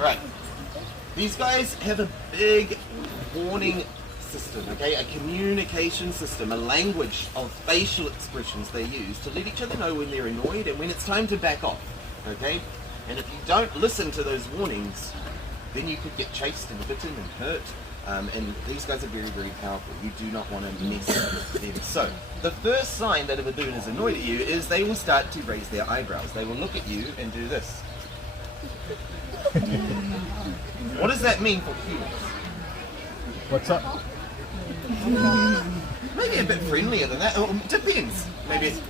Right. These guys have a big warning system, okay? A communication system, a language of facial expressions they use to let each other know when they're annoyed and when it's time to back off, okay? And if you don't listen to those warnings, then you could get chased and bitten and hurt. And these guys are very, very powerful. You do not want to mess with them. So, the first sign that a baboon is annoyed at you is they will start to raise their eyebrows. They will look at you and do this. What does that mean for humans? What's up? Maybe a bit friendlier than that. Oh, depends. Maybe it's...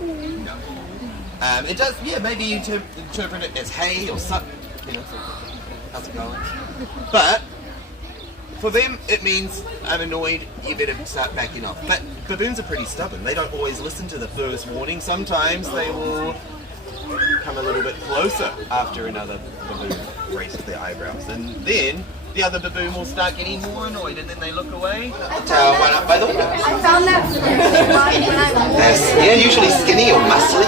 No. It does, yeah, maybe you interpret it as hey or sup, you know, how's it going? But for them, it means I'm annoyed, you better start backing off. But baboons are pretty stubborn. They don't always listen to the first warning. Sometimes they will come a little bit closer after another baboon raises their eyebrows. And then the other baboon will start getting more annoyed, and then they look away. Tail one up by the window. I found that Yeah, usually skinny or muscly.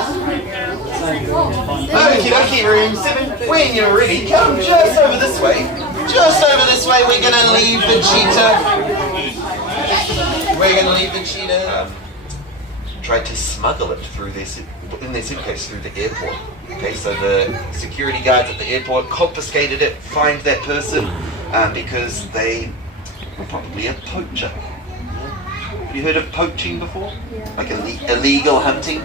Okie dokie, room 7. When you're ready, come just over this way. Just over this way, we're gonna leave the cheetah. We're gonna leave the cheetah. Tried to smuggle it through in their suitcase through the airport. Okay, so the security guards at the airport confiscated it, fined that person because they were probably a poacher. Have you heard of poaching before? Yeah. Like illegal hunting?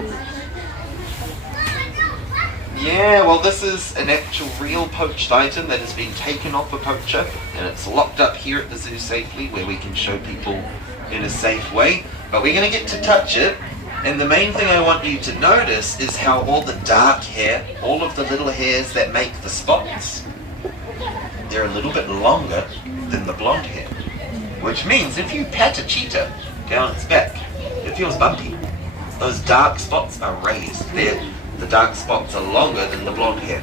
Yeah, well this is an actual real poached item that has been taken off a poacher and it's locked up here at the zoo safely where we can show people in a safe way. But we're going to get to touch it. And the main thing I want you to notice is how all the dark hair, all of the little hairs that make the spots, they're a little bit longer than the blonde hair. Which means if you pat a cheetah down its back, it feels bumpy. Those dark spots are raised. The dark spots are longer than the blonde hair.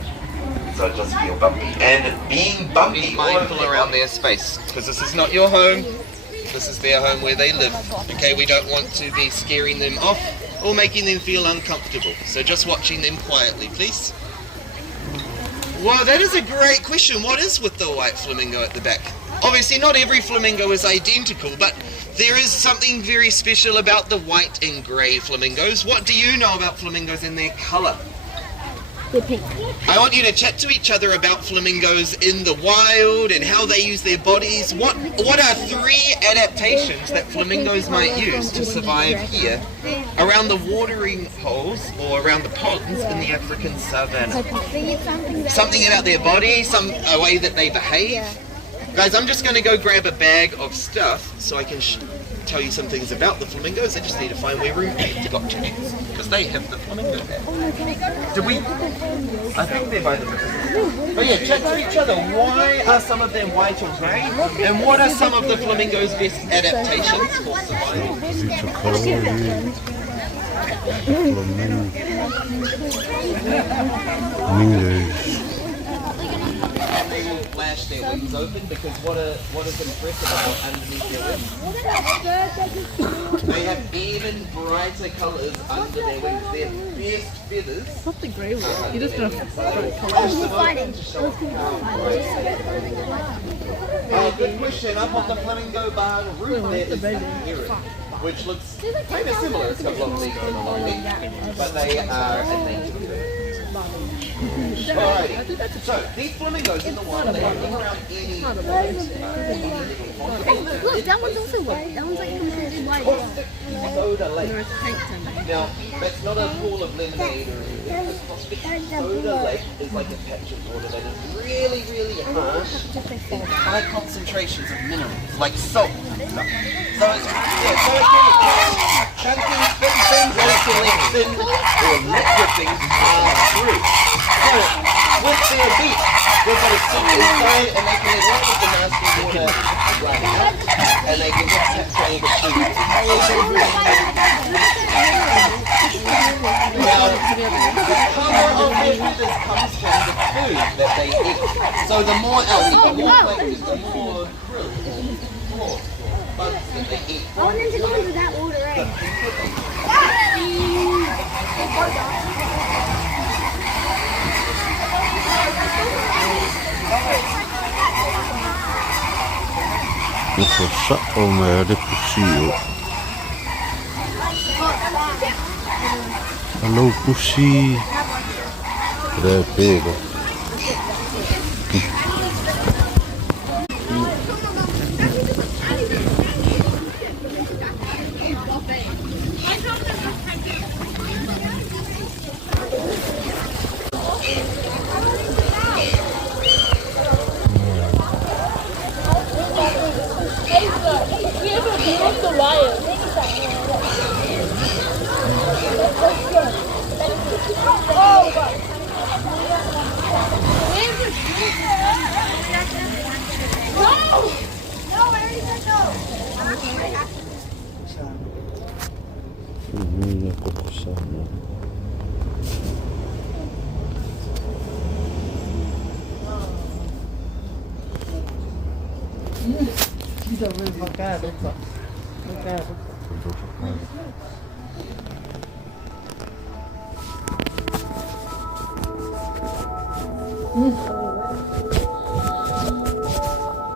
So it does feel bumpy. And being bumpy, be mindful around their space, because this is not your home. This is their home where they live. Okay, we don't want to be scaring them off or making them feel uncomfortable. So just watching them quietly, please. Wow, that is a great question. What is with the white flamingo at the back? Obviously, not every flamingo is identical, but there is something very special about the white and grey flamingos. What do you know about flamingos and their colour? They're pink. I want you to chat to each other about flamingos in the wild and how they use their bodies. What are 3 adaptations that flamingos might use to survive here around the watering holes or around the ponds in the African savannah? Something about their body, a way that they behave. Guys, I'm just going to go grab a bag of stuff so I can tell you some things about the flamingos. I just need to find where room 8 got to, because they have the flamingo bag. Did we? I think they're by the river. But yeah, chat to each other. Why are some of them white or grey? And what are some of the flamingos' best adaptations for survival? They will flash their wings open because what is impressive about underneath their wings? They have even brighter colours under their wings. Their best feathers. What's the grey one? You're just gonna good question. Up on the flamingo bar roof there is a parrot, which looks kind of similar. It's got long legs and a long neck, but they are a native bird. Alrighty, so these flamingos in the wild, they don't go around any Look, that one's also white. That one's like completely white. caustic soda lake. Now, that's not a pool of lemonade or anything. A caustic soda lake is like a patch of water that is really, really harsh in high concentrations of minerals, like salt and stuff. So it's, so it can chunky, thin things, or it can let thin or liquid things pass through. So, with their beak, they've got a stick inside and they can let all of the nasty water run out and they can just capture all the food. Now, the colour of their feathers comes from the food that they eat. So the more algae, the more plankton, the more krill, the more bugs that they eat. I want them to go into that water, right? Tässä on saoma ja depusio. Hello, pussy. There, baby. Niin, koko sana. Kita boleh makan, tak? Makan.